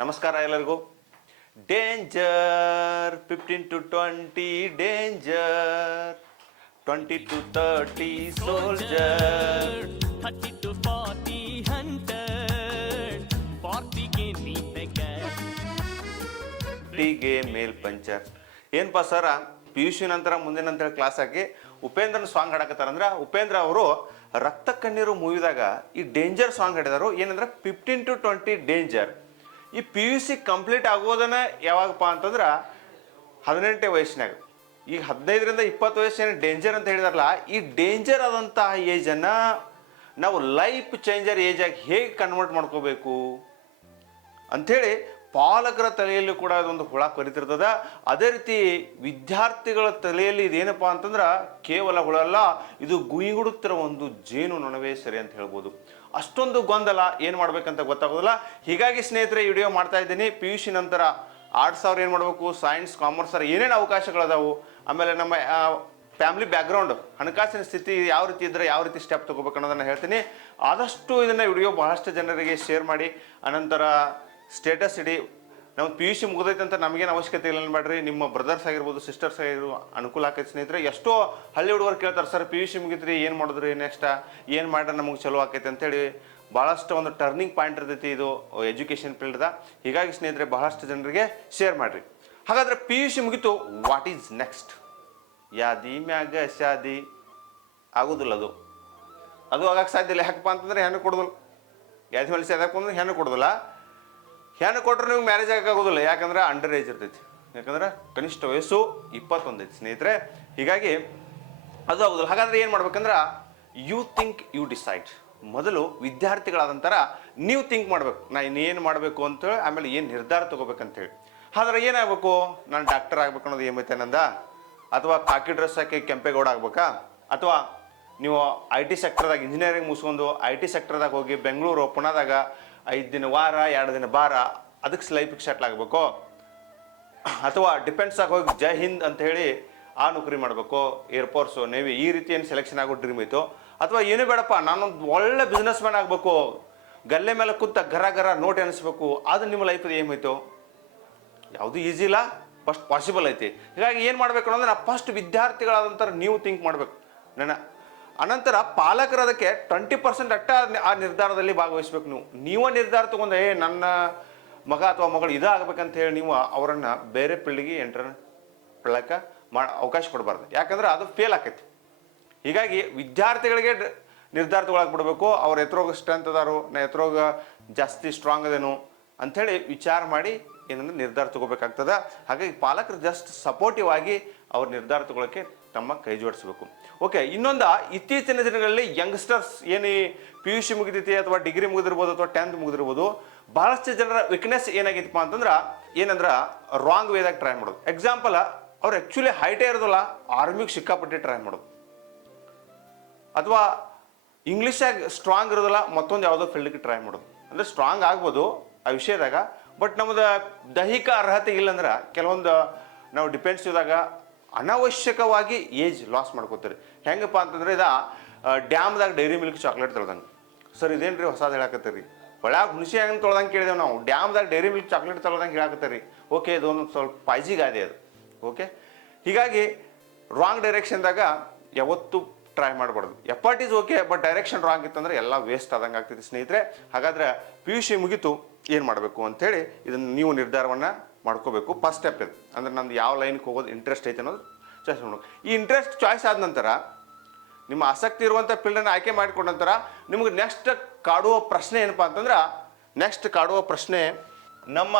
ನಮಸ್ಕಾರ ಎಲ್ಲರಿಗೂ. Danger fifteen to twenty danger twenty to thirty soldier thirty to forty hundred ಫಾರ್ಟಿಗೆ ಟೀಗೆ ಮೇಲ್ puncture ಏನಪ್ಪ ಸರ ಪಿ ಯು ಸಿ ನಂತರ ಮುಂದಿನ ನಂತರ ಕ್ಲಾಸ್ ಹಾಕಿ ಉಪೇಂದ್ರನ ಸಾಂಗ್ ಹಾಡಕತ್ತಾರ ಅಂದ್ರೆ ಉಪೇಂದ್ರ ಅವರು ರಕ್ತ ಕಣ್ಣೀರು ಮೂವಿದಾಗ ಈ ಡೇಂಜರ್ ಸಾಂಗ್ ಹಾಡಿದಾರು. ಏನಂದ್ರೆ ಫಿಫ್ಟೀನ್ ಟು ಟ್ವೆಂಟಿ ಡೇಂಜರ್ ಈ ಪಿ ಯು ಸಿ ಕಂಪ್ಲೀಟ್ ಆಗೋದನ್ನ ಯಾವಾಗಪ್ಪ ಅಂತಂದ್ರೆ ಹದಿನೆಂಟೇ ವಯಸ್ಸಿನಾಗ. ಈಗ ಹದಿನೈದರಿಂದ ಇಪ್ಪತ್ತು ವಯಸ್ಸಿನ ಡೇಂಜರ್ ಅಂತ ಹೇಳಿದಾರಲ್ಲ, ಈ ಡೇಂಜರ್ ಆದಂತಹ ಏಜನ್ನು ನಾವು ಲೈಫ್ ಚೇಂಜರ್ ಏಜಾಗಿ ಹೇಗೆ ಕನ್ವರ್ಟ್ ಮಾಡ್ಕೋಬೇಕು? ಅಂಥೇಳಿ ಪಾಲಕರ ತಲೆಯಲ್ಲಿ ಕೂಡ ಅದೊಂದು ಹುಳ ಕರಿತಿರ್ತದ. ಅದೇ ರೀತಿ ವಿದ್ಯಾರ್ಥಿಗಳ ತಲೆಯಲ್ಲಿ ಇದೇನಪ್ಪ ಅಂತಂದ್ರೆ ಕೇವಲ ಹುಳ ಅಲ್ಲ, ಇದು ಗುಯಿಗುಡುತ್ತಿರೋ ಒಂದು ಜೇನು ನೊಣವೇ ಸರಿ ಅಂತ ಹೇಳ್ಬೋದು. ಅಷ್ಟೊಂದು ಗೊಂದಲ ಏನು ಮಾಡಬೇಕಂತ ಗೊತ್ತಾಗೋದಿಲ್ಲ. ಹೀಗಾಗಿ ಸ್ನೇಹಿತರೆ ವಿಡಿಯೋ ಮಾಡ್ತಾ ಇದ್ದೀನಿ. ಪಿ ಯು ಸಿ ನಂತರ ಆರ್ಟ್ಸ್ ಅವ್ರು ಏನು ಮಾಡಬೇಕು? ಸೈನ್ಸ್ ಕಾಮರ್ಸ್ ಅವ್ರ ಏನೇನು ಅವಕಾಶಗಳದಾವು? ಆಮೇಲೆ ನಮ್ಮ ಫ್ಯಾಮಿಲಿ ಬ್ಯಾಕ್ಗ್ರೌಂಡ್ ಹಣಕಾಸಿನ ಸ್ಥಿತಿ ಯಾವ ರೀತಿ ಇದ್ದರೆ ಯಾವ ರೀತಿ ಸ್ಟೆಪ್ ತಗೋಬೇಕು ಅನ್ನೋದನ್ನು ಹೇಳ್ತೀನಿ. ಆದಷ್ಟು ಇದನ್ನು ವಿಡಿಯೋ ಬಹಳಷ್ಟು ಜನರಿಗೆ ಶೇರ್ ಮಾಡಿ. ಅನಂತರ ಸ್ಟೇಟಸ್ ಇಡಿ. ನಮ್ಮ ಪಿ ಯು ಸಿ ಮುಗಿದೈತೆ ಅಂತ ನಮಗೇನು ಅವಶ್ಯಕತೆ ಇಲ್ಲ ಅನ್ಬೇಡ್ರಿ. ನಿಮ್ಮ ಬ್ರದರ್ಸ್ ಆಗಿರ್ಬೋದು ಸಿಸ್ಟರ್ಸ್ ಆಗಿರ್ಬೋದು, ಅನುಕೂಲ ಆಕೈತೆ ಸ್ನೇಹಿತರೆ. ಎಷ್ಟೋ ಹಳ್ಳಿ ಹುಡುಗರು ಕೇಳ್ತಾರೆ, ಸರ್ ಪಿ ಯು ಸಿ ಮುಗಿದ್ರಿ ಏನು ಮಾಡಿದ್ರಿ ನೆಕ್ಸ್ಟ್ ಏನು ಮಾಡ್ರೆ ನಮಗೆ ಚಲೋ ಆಕೈತೆ? ಅಂತೇಳಿ ಭಾಳಷ್ಟು ಒಂದು ಟರ್ನಿಂಗ್ ಪಾಯಿಂಟ್ ಇರ್ತೈತಿ ಇದು ಎಜುಕೇಷನ್ ಫೀಲ್ಡ್ದ ಹೀಗಾಗಿ ಸ್ನೇಹಿತರೆ, ಬಹಳಷ್ಟು ಜನರಿಗೆ ಶೇರ್ ಮಾಡಿರಿ. ಹಾಗಾದ್ರೆ ಪಿ ಯು ಸಿ ಮುಗಿತು. ವಾಟ್ ಈಸ್ ನೆಕ್ಸ್ಟ್ ಯಾದಿ ಮ್ಯಾಗ ಶಾದಿ ಆಗೋದಿಲ್ಲ ಅದು. ಅದು ಆಗಕ್ಕೆ ಸಾಧ್ಯ ಇಲ್ಲ. ಯಾಕಪ್ಪ ಅಂತಂದ್ರೆ ಹೆಣ್ಣು ಕೊಡೋದಿಲ್ಲ. ಯಾದಿ ಮೇಲೆ ಅಂದ್ರೆ ಹೆಣ್ಣು ಕೊಡೋದಿಲ್ಲ. ಹೆಣ್ಣು ಕೊಟ್ಟರು ನೀವು ಮ್ಯಾರೇಜ್ ಆಗೋದಿಲ್ಲ, ಯಾಕಂದ್ರೆ ಅಂಡರ್ ಏಜ್ ಇರ್ತೈತಿ. ಯಾಕಂದ್ರೆ ಕನಿಷ್ಠ ವಯಸ್ಸು ಇಪ್ಪತ್ತೊಂದು ಐತಿ ಸ್ನೇಹಿತರೆ. ಹೀಗಾಗಿ ಅದು ಆಗೋದಿಲ್ಲ. ಹಾಗಾದ್ರೆ ಏನು ಮಾಡ್ಬೇಕಂದ್ರೆ ಯು ಥಿಂಕ್ ಯು ಡಿಸೈಡ್ ಮೊದಲು ವಿದ್ಯಾರ್ಥಿಗಳಾದಂತರ ನೀವು ಥಿಂಕ್ ಮಾಡಬೇಕು. ನಾ ಇನ್ನೇನು ಮಾಡಬೇಕು ಅಂತೇಳಿ ಆಮೇಲೆ ಏನು ನಿರ್ಧಾರ ತಗೋಬೇಕಂತೇಳಿ ಆದ್ರೆ ಏನಾಗಬೇಕು? ನಾನು ಡಾಕ್ಟರ್ ಆಗ್ಬೇಕು ಅನ್ನೋದು ಏಮೈತೆ ನಂದ? ಅಥವಾ ಕಾಕಿ ಡ್ರೆಸ್ ಹಾಕಿ ಕೆಂಪೇಗೌಡ ಆಗ್ಬೇಕಾ? ಅಥವಾ ನೀವು ಐ ಟಿ ಸೆಕ್ಟರ್ದಾಗ ಇಂಜಿನಿಯರಿಂಗ್ ಮುಗಿಸ್ಕೊಂಡು ಐ ಟಿ ಸೆಕ್ಟರ್ದಾಗ ಹೋಗಿ ಬೆಂಗಳೂರು, ಪುಣಾದಾಗ ಐದು ದಿನ ವಾರ, ಎರಡು ದಿನ ಬಾರ, ಅದಕ್ಕೆ ಲೈಫಿಗೆ ಸೆಟ್ಲ್ ಆಗಬೇಕು? ಅಥವಾ ಡಿಫೆನ್ಸ್ ಆಗಿ ಹೋಗಿ ಜೈ ಹಿಂದ್ ಅಂತ ಹೇಳಿ ಆ ನೌಕರಿ ಮಾಡಬೇಕು? ಏರ್ಫೋರ್ಸು ನೇವಿ ಈ ರೀತಿ ಏನು ಸೆಲೆಕ್ಷನ್ ಆಗೋ ಡ್ರೀಮ್ ಇತ್ತು ಅಥವಾ ಏನೂ ಬೇಡಪ್ಪ, ನಾನೊಂದು ಒಳ್ಳೆ ಬಿಸ್ನೆಸ್ ಮ್ಯಾನ್ ಆಗಬೇಕು. ಗಲ್ಲೆ ಮೇಲೆ ಕೂತ ಗರ ಗರ ನೋಟ್ ಎನಿಸ್ಬೇಕು. ಅದು ನಿಮ್ಮ ಲೈಫಲ್ಲಿ ಏಮೈತು ಯಾವುದು ಈಸಿ ಇಲ್ಲ ಫಸ್ಟ್ ಪಾಸಿಬಲ್ ಐತಿ. ಹೀಗಾಗಿ ಏನು ಮಾಡಬೇಕು ಅನ್ನೋದು ನಾ ಫಸ್ಟ್ ವಿದ್ಯಾರ್ಥಿಗಳಾದಂಥ ನೀವು ಥಿಂಕ್ ಮಾಡಬೇಕು. ನನ್ನ ಅನಂತರ ಪಾಲಕರು ಅದಕ್ಕೆ ಟ್ವೆಂಟಿ ಪರ್ಸೆಂಟ್ ಅಟ್ಟ ಆ ನಿರ್ಧಾರದಲ್ಲಿ ಭಾಗವಹಿಸ್ಬೇಕು ನೀವು. ನೀವು ನಿರ್ಧಾರ ತಗೊಂಡ್ರೆ, ಏ, ನನ್ನ ಮಗ ಅಥವಾ ಮಗಳು ಇದಾಗಬೇಕಂತ ಹೇಳಿ ನೀವು ಅವರನ್ನು ಬೇರೆ ಪೀಳಿಗೆ ಎಂಟರ್ ಪಳಕ ಮಾಡ ಅವಕಾಶ ಕೊಡಬಾರ್ದು. ಯಾಕಂದ್ರೆ ಅದು ಫೇಲ್ ಆಕೈತಿ. ಹೀಗಾಗಿ ವಿದ್ಯಾರ್ಥಿಗಳಿಗೆ ನಿರ್ಧಾರ ತಗೊಳಕ್ ಬಿಡಬೇಕು ಅವ್ರ ಎತ್ರೋಗ ಸ್ಟ್ರೆಂತ್ ಅದಾರು, ನಾ ಎತ್ರೋಗ ಜಾಸ್ತಿ ಸ್ಟ್ರಾಂಗ್ ಅದೇನು ಅಂಥೇಳಿ ವಿಚಾರ ಮಾಡಿ ಏನಂದ್ರೆ ನಿರ್ಧಾರ ತಗೋಬೇಕಾಗ್ತದೆ. ಹಾಗಾಗಿ ಪಾಲಕರು ಜಸ್ಟ್ ಸಪೋರ್ಟಿವ್ ಆಗಿ ಅವ್ರ ನಿರ್ಧಾರ ತಗೊಳಕ್ಕೆ ತಮ್ಮ ಕೈ ಜೋಡಿಸ್ಬೇಕು ಓಕೆ ಇನ್ನೊಂದು, ಇತ್ತೀಚಿನ ದಿನಗಳಲ್ಲಿ ಯಂಗ್ಸ್ಟರ್ಸ್ ಏನು ಪಿ ಯು ಸಿ ಮುಗಿದೈತಿ ಅಥವಾ ಡಿಗ್ರಿ ಮುಗಿದಿರ್ಬೋದು ಅಥವಾ ಟೆಂತ್ ಮುಗಿದಿರ್ಬೋದು, ಬಹಳಷ್ಟು ಜನರ ವೀಕ್ನೆಸ್ ಏನಾಗಿತ್ತಪ್ಪ ಅಂತಂದ್ರೆ, ಏನಂದ್ರೆ ರಾಂಗ್ ವೇದಾಗ ಟ್ರೈ ಮಾಡೋದು. ಎಕ್ಸಾಂಪಲ್ ಅವ್ರು ಆ್ಯಕ್ಚುಲಿ ಹೈಟೇ ಇರೋದಲ್ಲ ಆರ್ಮಿಗೆ ಸಿಕ್ಕಾಪಟ್ಟೆ ಟ್ರೈ ಮಾಡೋದು. ಅಥವಾ ಇಂಗ್ಲೀಷಾಗಿ ಸ್ಟ್ರಾಂಗ್ ಇರೋದಲ್ಲ, ಮತ್ತೊಂದು ಯಾವುದೋ ಫೀಲ್ಡ್ಗೆ ಟ್ರೈ ಮಾಡೋದು. ಅಂದರೆ ಸ್ಟ್ರಾಂಗ್ ಆಗ್ಬೋದು ಆ ವಿಷಯದಾಗ ಬಟ್ ನಮ್ಮದು ದೈಹಿಕ ಅರ್ಹತೆ ಇಲ್ಲಂದ್ರೆ ಕೆಲವೊಂದು, ನಾವು ಡಿಫೆನ್ಸಿವ್ದಾಗ ಅನಾವಶ್ಯಕವಾಗಿ ಏಜ್ ಲಾಸ್ ಮಾಡ್ಕೋತಾರೆ. ಹೆಂಗಪ್ಪ ಅಂತಂದ್ರೆ ಇದ ಡ್ಯಾಮ್ದಾಗ ಡೈರಿ ಮಿಲ್ಕ್ ಚಾಕ್ಲೇಟ್ ತೊಳ್ದಂಗೆ. ಸರ್, ಇದೇನ್ರಿ ಹೊಸದು ಹೇಳಕತ್ತೀರಿ? ಒಳಗೆ ಹುಣಸೆ ಹಣ್ಣು ತೊಳ್ದಂಗೆ ಕೇಳಿದೆವು ನಾವು. ಡ್ಯಾಮ್ದಾಗ ಡೈರಿ ಮಿಲ್ಕ್ ಚಾಕ್ಲೇಟ್ ತೊಳ್ದಂಗೆ ಹೇಳಕತ್ತೀರಿ. ಓಕೆ, ಇದೊಂದು ಸ್ವಲ್ಪ ಪಾಯ್ಜಿಗಾದೆ ಅದು. ಓಕೆ? ಹೀಗಾಗಿ ರಾಂಗ್ ಡೈರೆಕ್ಷನ್ದಾಗ ಯಾವತ್ತೂ ಟ್ರೈ ಮಾಡಬಾರ್ದು. Effort is okay but direction wrong ಇತ್ತಂದ್ರೆ ಎಲ್ಲ ವೇಸ್ಟ್ ಆದಂಗೆ ಆಗ್ತೈತಿ ಸ್ನೇಹಿತರೆ. ಹಾಗಾದ್ರೆ ಪಿ ಯು ಸಿ ಮುಗೀತು. ಏನು ಮಾಡಬೇಕು ಅಂಥೇಳಿ ಇದನ್ನು ನೀವು ನಿರ್ಧಾರವನ್ನು ಮಾಡ್ಕೋಬೇಕು ಫಸ್ಟ್ ಸ್ಟೆಪ್ ಇದು. ಅಂದ್ರೆ ನಂದು ಯಾವ ಲೈನ್ಗೆ ಹೋಗೋದು ಇಂಟ್ರೆಸ್ಟ್ ಐತೆ ಅನ್ನೋದು ಚಾಯ್ಸ್ ಮಾಡಬೇಕು. ಈ ಇಂಟ್ರೆಸ್ಟ್ ಚಾಯ್ಸ್ ಆದ ನಂತರ, ನಿಮ್ಮ ಆಸಕ್ತಿ ಇರುವಂಥ ಫೀಲ್ಡನ್ನು ಆಯ್ಕೆ ಮಾಡಿಕೊಂಡ ನಂತರ, ನಿಮಗೆ ನೆಕ್ಸ್ಟ್ ಕಾಡುವ ಪ್ರಶ್ನೆ ಏನಪ್ಪಾ ಅಂತಂದ್ರೆ ನೆಕ್ಸ್ಟ್ ಕಾಡುವ ಪ್ರಶ್ನೆ ನಮ್ಮ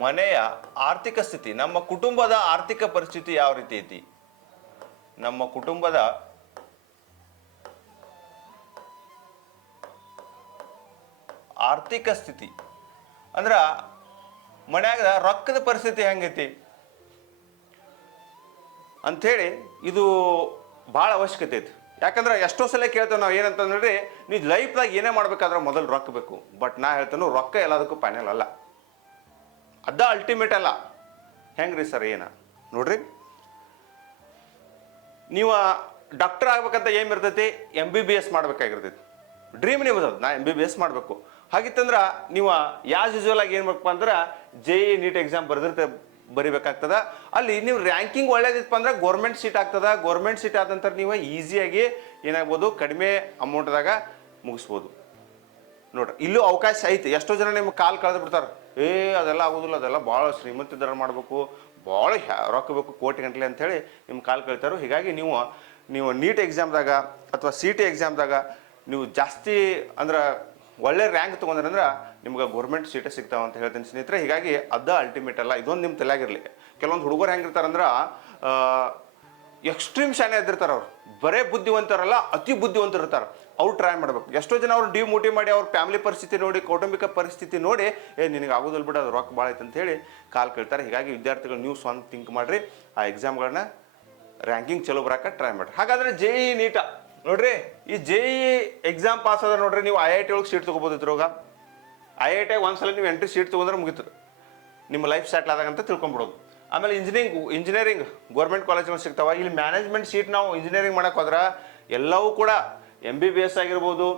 ಮನೆಯ ಆರ್ಥಿಕ ಸ್ಥಿತಿ, ನಮ್ಮ ಕುಟುಂಬದ ಆರ್ಥಿಕ ಪರಿಸ್ಥಿತಿ ಯಾವ ರೀತಿ ಐತಿ? ನಮ್ಮ ಕುಟುಂಬದ ಆರ್ಥಿಕ ಸ್ಥಿತಿ. ಅಂದ್ರ ಮನ್ಯಾಗ ರೊಕ್ಕದ ಪರಿಸ್ಥಿತಿ ಹೆಂಗೈತಿ? ಅಂಥೇಳಿ ಇದು ಭಾಳ ಅವಶ್ಯಕತೆ ಐತಿ. ಯಾಕಂದ್ರೆ ಎಷ್ಟೋ ಸಲ ಕೇಳ್ತೇವೆ ನಾವು ಏನಂತಂದ್ರೆ ನೀವು ಲೈಫ್ದಾಗ ಏನೇ ಮಾಡ್ಬೇಕಾದ್ರೆ ಮೊದಲು ರೊಕ್ಕ ಬೇಕು. ಬಟ್ ನಾ ಹೇಳ್ತೇನೆ ರೊಕ್ಕ ಎಲ್ಲದಕ್ಕೂ ಫೈನಲ್ ಅಲ್ಲ. ಅದ ಅಲ್ಟಿಮೇಟ್ ಅಲ್ಲ. ಹೆಂಗ್ರಿ ಸರ್ ಏನ? ನೋಡ್ರಿ. ನೀವು ಡಾಕ್ಟರ್ ಆಗ್ಬೇಕಂತ ಏಮ್ ಇರ್ತೈತಿ? ಎಂ ಬಿ ಬಿ ಎಸ್ ಮಾಡ್ಬೇಕಾಗಿರ್ತೈತಿ. ಡ್ರೀಮ್ ನೀವು ನಾ ಎಂ ಬಿ ಬಿ ಎಸ್ ಮಾಡಬೇಕು. ಹಾಗಿತ್ತಂದ್ರ ನೀವು ಯಾಸ್ ಯೂಸ್ವಲ್ ಆಗಿ ಏನು ಮಾಡಪ್ಪ ಅಂದ್ರೆ ಜೆ ಇ ನೀಟ್ ಎಕ್ಸಾಮ್ ಬರೆದಿರ್ತ, ಬರಿಬೇಕಾಗ್ತದ. ಅಲ್ಲಿ ನೀವು ರ್ಯಾಂಕಿಂಗ್ ಒಳ್ಳೇದಿತ್ತು ಅಂದ್ರೆ ಗೌರ್ಮೆಂಟ್ ಸೀಟ್ ಆಗ್ತದ. ಗೌರ್ಮೆಂಟ್ ಸೀಟ್ ಆದ ನಂತರ ನೀವು ಈಸಿಯಾಗಿ ಏನಾಗ್ಬೋದು ಕಡಿಮೆ ಅಮೌಂಟ್ದಾಗ ಮುಗಿಸ್ಬೋದು. ನೋಡ್ರಿ, ಇಲ್ಲೂ ಅವಕಾಶ ಐತಿ. ಎಷ್ಟೋ ಜನ ನಿಮ್ಗೆ ಕಾಲು ಕಳೆದು ಬಿಡ್ತಾರೆ. ಏ, ಅದೆಲ್ಲ ಆಗೋದಿಲ್ಲ, ಅದೆಲ್ಲ ಭಾಳ ಶ್ರೀಮಂತಿದರ ಮಾಡಬೇಕು, ಭಾಳ ರೊಕ್ಕ ಬೇಕು ಕೋಟಿ ಗಂಟಲೆ ಅಂತೇಳಿ ನಿಮ್ಮ ಕಾಲು ಕಳಿತಾರೋ. ಹೀಗಾಗಿ ನೀವು ನೀವು ನೀಟ್ ಎಕ್ಸಾಮ್ದಾಗ ಅಥವಾ ಸಿ ಟಿ ಎಕ್ಸಾಮ್ದಾಗ ನೀವು ಜಾಸ್ತಿ ಅಂದ್ರೆ ಒಳ್ಳೆ ರ್ಯಾಂಕ್ ತೊಗೊಂಡ್ರಂದ್ರೆ ನಿಮ್ಗೆ ಗೌರ್ಮೆಂಟ್ ಸೀಟೇ ಸಿಗ್ತಾವ ಅಂತ ಹೇಳ್ತೀನಿ ಸ್ನೇಹಿತರೆ. ಹೀಗಾಗಿ ಅದ ಅಲ್ಟಿಮೇಟ್ ಅಲ್ಲ, ಇದೊಂದು ನಿಮ್ಮ ತಲೆಯಾಗಿರಲಿ. ಕೆಲವೊಂದು ಹುಡುಗರು ಹೆಂಗಿರ್ತಾರಂದ್ರೆ ಎಕ್ಸ್ಟ್ರೀಮ್ ಶಾನೆ ಇದ್ದಿರ್ತಾರೆ ಅವ್ರು. ಬರೇ ಬುದ್ಧಿವಂತರಲ್ಲ, ಅತಿ ಬುದ್ಧಿವಂತರು ಇರ್ತಾರೆ. ಅವ್ರು ಟ್ರೈ ಮಾಡ್ಬೇಕು. ಎಷ್ಟೋ ಜನ ಅವ್ರು ಡಿಮೋಟಿವ್ ಮಾಡಿ ಅವ್ರ ಫ್ಯಾಮಿಲಿ ಪರಿಸ್ಥಿತಿ ನೋಡಿ, ಕೌಟುಂಬಿಕ ಪರಿಸ್ಥಿತಿ ನೋಡಿ, ಏ, ನಿನಗೆ ಆಗೋದಿಲ್ಲ ಬಿಡ, ಅದು ರೊಕ್ಕ ಭಾಳ ಐತೆ ಅಂತ ಹೇಳಿ ಕಾಲ್ ಕೇಳ್ತಾರೆ. ಹೀಗಾಗಿ ವಿದ್ಯಾರ್ಥಿಗಳು ನೀವು ಸ್ವಂತ ಥಿಂಕ್ ಮಾಡ್ರಿ. ಆ ಎಕ್ಸಾಮ್ಗಳನ್ನ ರ್ಯಾಂಕಿಂಗ್ ಚಲೋ ಬರಕ್ಕೆ ಟ್ರೈ ಮಾಡ್ರಿ. ಹಾಗಾದ್ರೆ ಜೆ ಇ ನೀಟ ನೋಡ್ರಿ, ಈ ಜೆ ಇ ಎಕ್ಸಾಮ್ ಪಾಸ್ ಆದ್ರೆ ನೋಡ್ರಿ ನೀವು ಐ ಐ ಟಿ ಒಳಗೆ ಸೀಟ್ ತೊಗೋಬೋದು ಇವಾಗ ಐ ಐ ಟಿಯಾಗ ಒಂದ್ಸಲ ನೀವು ಎಂಟ್ರಿ ಸೀಟ್ ತೊಗೊಂಡ್ರೆ ಮುಗಿತದೆ ನಿಮ್ಮ ಲೈಫ್ ಸೆಟ್ಲ್ ಆದಾಗಂತ ತಿಳ್ಕೊಂಬಿಡೋದು. ಆಮೇಲೆ ಇಂಜಿನಿಯರಿಂಗ್ ಇಂಜಿನಿಯರಿಂಗ್ ಗೌರ್ಮೆಂಟ್ ಕಾಲೇಜ್ಗಳು ಸಿಗ್ತಾವ. ಇಲ್ಲಿ ಮ್ಯಾನೇಜ್ಮೆಂಟ್ ಸೀಟ್ ನಾವು ಇಂಜಿನಿಯರಿಂಗ್ ಮಾಡೋಕೆ ಹೋದ್ರೆ ಎಲ್ಲವೂ ಕೂಡ ಎಂ ಬಿ ಬಿ ಎಸ್ ಆಗಿರ್ಬೋದು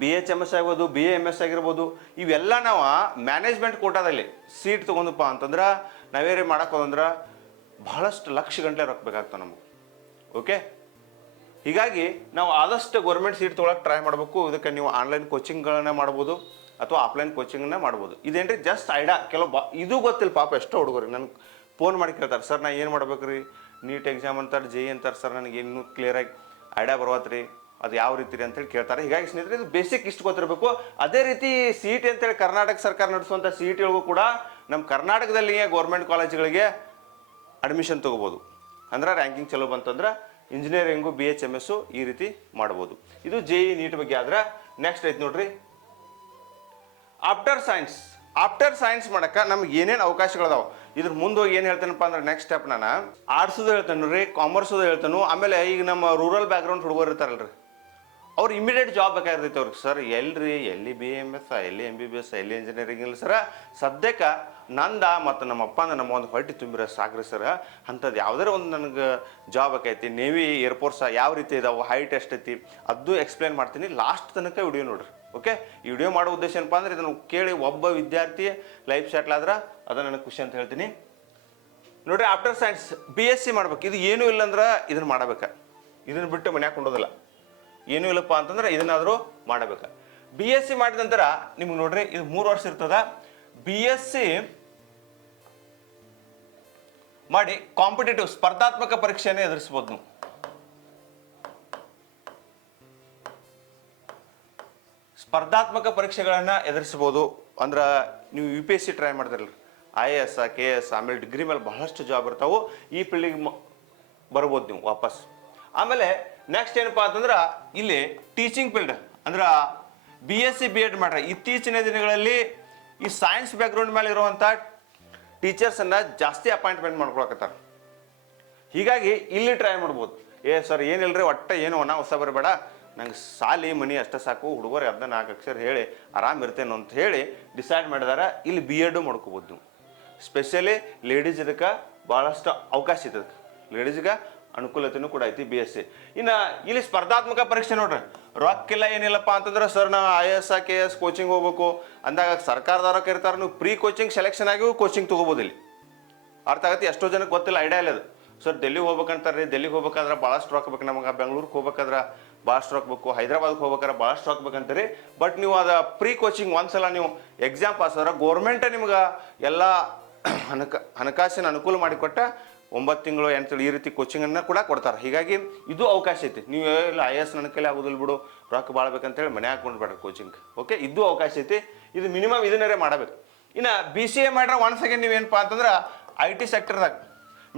ಬಿ ಎಚ್ ಎಂ ಎಸ್ ಆಗ್ಬೋದು ಬಿ ಎ ಎಂ ಎಸ್ ಆಗಿರ್ಬೋದು, ಇವೆಲ್ಲ ನಾವು ಮ್ಯಾನೇಜ್ಮೆಂಟ್ ಕೋಟಾದಲ್ಲಿ ಸೀಟ್ ತೊಗೊಂಡಪ್ಪ ಅಂತಂದ್ರೆ ನಾವೇರಿ ಮಾಡೋಕೆ ಹೋದಂದ್ರೆ ಬಹಳಷ್ಟು ಲಕ್ಷ ಗಂಟ್ಲೆ ರೊಕ್ಕ ಬೇಕಾಗ್ತವೆ ನಮಗೆ. ಓಕೆ ಹೀಗಾಗಿ ನಾವು ಆದಷ್ಟು ಗೌರ್ಮೆಂಟ್ ಸೀಟ್ ತೊಗೊಳಕ್ಕೆ ಟ್ರೈ ಮಾಡಬೇಕು. ಇದಕ್ಕೆ ನೀವು ಆನ್ಲೈನ್ ಕೋಚಿಂಗ್ಗಳನ್ನ ಮಾಡ್ಬೋದು ಅಥವಾ ಆಫ್ಲೈನ್ ಕೋಚಿಂಗ್ನ ಮಾಡ್ಬೋದು. ಇದೇನ್ರಿ? ಜಸ್ಟ್ ಐಡಾ ಕೆಲವು ಬಾ ಇದು ಗೊತ್ತಿಲ್ಲ ಪಾಪ ಎಷ್ಟೋ ಹುಡುಗರು. ನನಗೆ ಫೋನ್ ಮಾಡಿ ಕೇಳ್ತಾರೆ, ಸರ್, ನಾ ಏನು ಮಾಡ್ಬೇಕ್ರಿ? ನೀಟ್ ಎಕ್ಸಾಮ್ ಅಂತಾರೆ ಜೆ ಅಂತಾರೆ, ಸರ್, ನನಗೆ ಇನ್ನೂ ಕ್ಲಿಯರಾಗಿ ಐಡಿಯಾ ಬರುವತ್ರಿ. ಅದು ಯಾವ ರೀತಿ ಅಂತೇಳಿ ಕೇಳ್ತಾರೆ. ಹೀಗಾಗಿ ಸ್ನೇಹಿತರೆ, ಇದು ಬೇಸಿಕ್ ಇಷ್ಟು ಗೊತ್ತಿರಬೇಕು. ಅದೇ ರೀತಿ ಸೀಟ್ ಇ ಟಿ ಅಂತೇಳಿ ಕರ್ನಾಟಕ ಸರ್ಕಾರ ನಡೆಸುವಂಥ ಸಿ ಇ ಟಿಗಳಿಗೂ ಕೂಡ ನಮ್ಮ ಕರ್ನಾಟಕದಲ್ಲಿಯೇ ಗೌರ್ಮೆಂಟ್ ಕಾಲೇಜ್ಗಳಿಗೆ ಅಡ್ಮಿಷನ್ ತೊಗೋಬೋದು. ಅಂದ್ರೆ ರ್ಯಾಂಕಿಂಗ್ ಚಲೋ ಬಂತಂದ್ರೆ engineering B H M S ಈ ರೀತಿ ಮಾಡ್ಬೋದು. ಇದು ಜೆ ಇ ನೀಟ್ ಬಗ್ಗೆ ಆದ್ರೆ ನೆಕ್ಸ್ಟ್ ಐತೆ ನೋಡ್ರಿ. ಆಫ್ಟರ್ ಸೈನ್ಸ್ ಆಫ್ಟರ್ ಸೈನ್ಸ್ ಮಾಡಕ್ಕೆ ನಮ್ಗೆ ಏನೇನು ಅವಕಾಶಗಳದಾವ? ಇದ್ರ ಮುಂದೆ ಹೋಗಿ ಏನು ಹೇಳ್ತೇನಪ್ಪ ಅಂದ್ರೆ ನೆಕ್ಸ್ಟ್ ಸ್ಟೆಪ್ ನಾನು. ಆರ್ಟ್ಸದು ಹೇಳ್ತೇನೆ ರೀ ಕಾಮರ್ಸದು ಹೇಳ್ತೇನೆ. ಆಮೇಲೆ ಈಗ ನಮ್ಮ ರೂರಲ್ ಬ್ಯಾಕ್ಗ್ರೌಂಡ್ ಹುಡುಗರು ಇರ್ತಾರಲ್ರಿ. ಅವ್ರು ಇಮಿಡಿಯೇಟ್ ಜಾಬ್ ಬೇಕಾಗಿರ್ತೈತೆ ಅವ್ರಿಗೆ. ಸರ್ ಎಲ್ರಿ, ಎಲ್ಲಿ ಬಿ ಎಂ ಎಸ್ ಎಲ್ಲಿ ಎಂ ಬಿ ಬಿ ಎಸ್ ಎಲ್ಲಿ ಇಂಜಿನಿಯರಿಂಗ್ ಇಲ್ಲ. ಸರ್ ಸದ್ಯಕ್ಕೆ ನಂದ ಮತ್ತು ನಮ್ಮ ಅಪ್ಪಂದ ನಮ್ಮ ಒಂದು ಹೊಟ್ಟೆ ತುಂಬಿರೋ ಸಾಕ್ರಿ ಸರ್. ಅಂಥದ್ದು ಯಾವ್ದಾರ ಒಂದು ನನಗೆ ಜಾಬ್ ಆಕೈತಿ ನೇವಿ ಏರ್ಪೋರ್ಟ್ಸ ಯಾವ ರೀತಿ ಇದಾವೆ ಹೈಟ್ ಎಷ್ಟೈತಿ ಅದು ಎಕ್ಸ್ಪ್ಲೇನ್ ಮಾಡ್ತೀನಿ. ಲಾಸ್ಟ್ ತನಕ ವಿಡಿಯೋ ನೋಡ್ರಿ ಓಕೆ ಈ ವಿಡಿಯೋ ಮಾಡೋ ಉದ್ದೇಶ ಏನಪ್ಪ ಅಂದ್ರೆ ಇದನ್ನು ಕೇಳಿ ಒಬ್ಬ ವಿದ್ಯಾರ್ಥಿ ಲೈಫ್ ಸೆಟ್ಲ್ ಆದ್ರೆ ಅದು ನನಗೆ ಖುಷಿ ಅಂತ ಹೇಳ್ತೀನಿ. ನೋಡ್ರಿ after science B S C ಮಾಡ್ಬೇಕು. ಇದು ಏನೂ ಇಲ್ಲ ಅಂದ್ರೆ ಮಾಡಬೇಕು. ಇದನ್ನು ಇದನ್ನ ಬಿಟ್ಟು ಮನ್ಯಾಗ ಕೊಂಡೋದಿಲ್ಲ. ಏನೂ ಇಲ್ಲಪ್ಪ ಅಂತಂದ್ರೆ ಇದನ್ನಾದರೂ ಮಾಡಬೇಕ. ಬಿ ಎಸ್ ಸಿ ಮಾಡಿದ ನಂತರ, ನಿಮ್ಗೆ ನೋಡ್ರಿ, ಇದು ಮೂರು ವರ್ಷ ಇರ್ತದ. ಬಿ ಎಸ್ ಸಿ ಮಾಡಿ ಕಾಂಪಿಟೇಟಿವ್ ಸ್ಪರ್ಧಾತ್ಮಕ ಪರೀಕ್ಷೆಯನ್ನು ಎದುರಿಸ್ಬೋದು ನೀವು. ಸ್ಪರ್ಧಾತ್ಮಕ ಪರೀಕ್ಷೆಗಳನ್ನು ಎದುರಿಸ್ಬೋದು. ಅಂದ್ರೆ ನೀವು U P S C try ಮಾಡಿದ್ರಲ್ಲ I A S K S ಆಮೇಲೆ ಡಿಗ್ರಿ ಮೇಲೆ ಬಹಳಷ್ಟು ಜಾಬ್ ಇರ್ತಾವೆ ಈ ಫೀಲ್ಡಿಗೆ ಬರ್ಬೋದು ನೀವು ವಾಪಸ್. ಆಮೇಲೆ ನೆಕ್ಸ್ಟ್ ಏನಪ್ಪಾ ಅಂತಂದ್ರೆ ಇಲ್ಲಿ ಟೀಚಿಂಗ್ ಫೀಲ್ಡ್ ಅಂದ್ರೆ B S C B Ed ಮಾಡ್ರೆ. ಇತ್ತೀಚಿನ ದಿನಗಳಲ್ಲಿ ಈ ಸೈನ್ಸ್ ಬ್ಯಾಕ್ಗ್ರೌಂಡ್ ಮೇಲೆ ಇರುವಂಥ ಟೀಚರ್ಸನ್ನು ಜಾಸ್ತಿ ಅಪಾಯಿಂಟ್ಮೆಂಟ್ ಮಾಡ್ಕೊಳಕತ್ತಾರ. ಹೀಗಾಗಿ ಇಲ್ಲಿ ಟ್ರೈ ಮಾಡ್ಬೋದು. ಏ ಸರ್ ಏನಿಲ್ರಿ, ಒಟ್ಟ ಏನು ಒಣ ಹೊಸ ಬರಬೇಡ. ನಂಗೆ ಸಾಲಿ, ಮನಿ ಅಷ್ಟೇ ಸಾಕು, ಹುಡುಗರು ಅದನ್ನ ನಾಲ್ಕು ಅಕ್ಷರ ಹೇಳಿ, ಆರಾಮ್ ಇರ್ತೇನೆ ಅಂತ ಹೇಳಿ ಡಿಸೈಡ್ ಮಾಡಿದಾರ, ಇಲ್ಲಿ ಬಿ ಎಡ್ ಮಾಡ್ಕೋಬೋದು ಸ್ಪೆಷಲಿ ಲೇಡೀಸ್ ಇದಕ್ಕೆ ಭಾಳಷ್ಟು ಅವಕಾಶ ಇದೆ ಲೇಡೀಸ್ಗೆ ಅನುಕೂಲತೆನೂ ಕೂಡ ಐತಿ ಬಿ ಎಸ್ ಸಿ ಇನ್ನು ಇಲ್ಲಿ ಸ್ಪರ್ಧಾತ್ಮಕ ಪರೀಕ್ಷೆ ನೋಡ್ರಿ. ರೊಕ್ಕಿಲ್ಲ ಏನಿಲ್ಲಪ್ಪ ಅಂತಂದ್ರೆ ಸರ್ ನಾವು I S K S coaching ಹೋಗ್ಬೇಕು. ಅಂದಾಗ ಸರ್ಕಾರದವ್ರ ಇರ್ತಾರೆ, ನೀವು ಪ್ರೀ ಕೋಚಿಂಗ್ ಸೆಲೆಕ್ಷನ್ ಆಗಿಯೂ ಕೋಚಿಂಗ್ ತೊಗೋಬೋದು ಇಲ್ಲಿ. ಅರ್ಥ ಆಗತ್ತೆ? ಎಷ್ಟೋ ಜನಕ್ಕೆ ಗೊತ್ತಿಲ್ಲ ಐಡಿಯಾ ಇಲ್ಲ ಅದು. ಸರ್ ಡೆಲ್ಲಿಗೆ ಹೋಗ್ಬೇಕಂತಾರೆ ರೀ ಡೆಲ್ಲಿಗೆ ಹೋಗ್ಬೇಕಾದ್ರೆ ಭಾಳಷ್ಟು ರೊಕ್ಕ ಬೇಕು ನಮಗೆ. ಬೆಂಗಳೂರಿಗೆ ಹೋಗ್ಬೇಕಾದ್ರೆ ಭಾಳಷ್ಟು ರೊಕ್ಕ ಬೇಕು. ಹೈದ್ರಾಬಾದ್ಗೆ ಹೋಗ್ಬೇಕಾದ್ರೆ ಭಾಳಷ್ಟು ರೊಕ್ಕ ಬೇಕಂತೀರಿ ಬಟ್ ನೀವು ಅದ ಪ್ರೀ ಕೋಚಿಂಗ್ ಒಂದ್ಸಲ ನೀವು ಎಕ್ಸಾಮ್ ಪಾಸ್ ಆದ್ರೆ ಗೌರ್ಮೆಂಟೇ ನಿಮ್ಗೆ ಎಲ್ಲ ಹಣಕ, ಹಣಕಾಸಿನ ಅನುಕೂಲ ಮಾಡಿಕೊಟ್ಟ ಒಂಬತ್ತು ತಿಂಗಳು, ಎಂಟು ತಿಂಗಳು ಈ ರೀತಿ ಕೋಚಿಂಗನ್ನು ಕೂಡ ಕೊಡ್ತಾರೆ. ಹೀಗಾಗಿ ಇದು ಅವಕಾಶ ಐತಿ. ನೀವು ಇಲ್ಲ ಐ ಎಸ್ ನನ್ನ ಕೈಲಿ ಆಗೋದಿಲ್ಲ ಬಿಡು ರೊಕ್ಕ ಭಾಳ ಬೇಕಂತೇಳಿ ಮನೆ ಹಾಕೊಂಡ್ಬೇಡ್ರಿ ಕೋಚಿಂಗ್ ಓಕೆ ಇದು ಅವಕಾಶ ಐತಿ. ಇದು ಮಿನಿಮಮ್ ಇದನ್ನೇ ಮಾಡಬೇಕು. ಇನ್ನು ಬಿ ಸಿ ಎ ಮಾಡ್ರೆ ಒನ್ ಸೆಕೆಂಡ್ ನೀವೇನಪ್ಪ ಅಂತಂದ್ರೆ ಐ ಟಿ ಸೆಕ್ಟರ್ದಾಗ